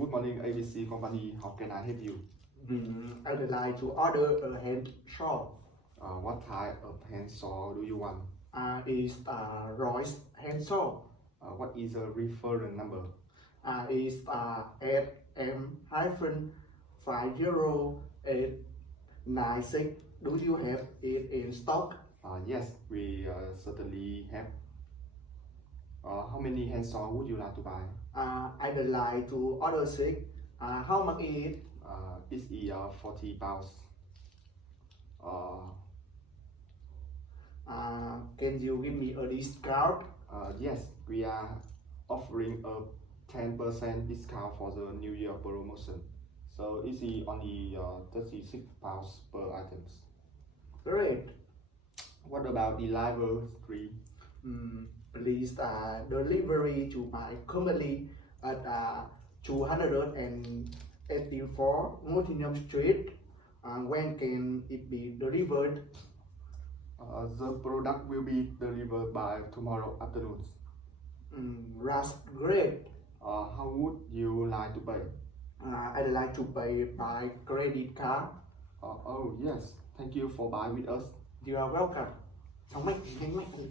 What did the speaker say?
Good morning, ABC company. How can I help you? I would like to order a hand saw. What type of hand saw do you want? Is Royce hand saw. What is the reference number? Is SM-50-896. Do you have it in stock? Yes, we certainly have. How many hand saw would you like to buy? I would like to order 6. How much is it? It's 40 pounds. Can you give me a discount? Yes, we are offering a 10% discount for the New Year promotion. So it's only 36 pounds per items. Great. What about delivery? Please delivery to my company at 284 Nottingham Street. When can it be delivered? The product will be delivered by tomorrow afternoon. That's great. How would you like to pay? I'd like to pay by credit card. Oh yes, thank you for buying with us. You are welcome. Thông minh, nhanh mạnh.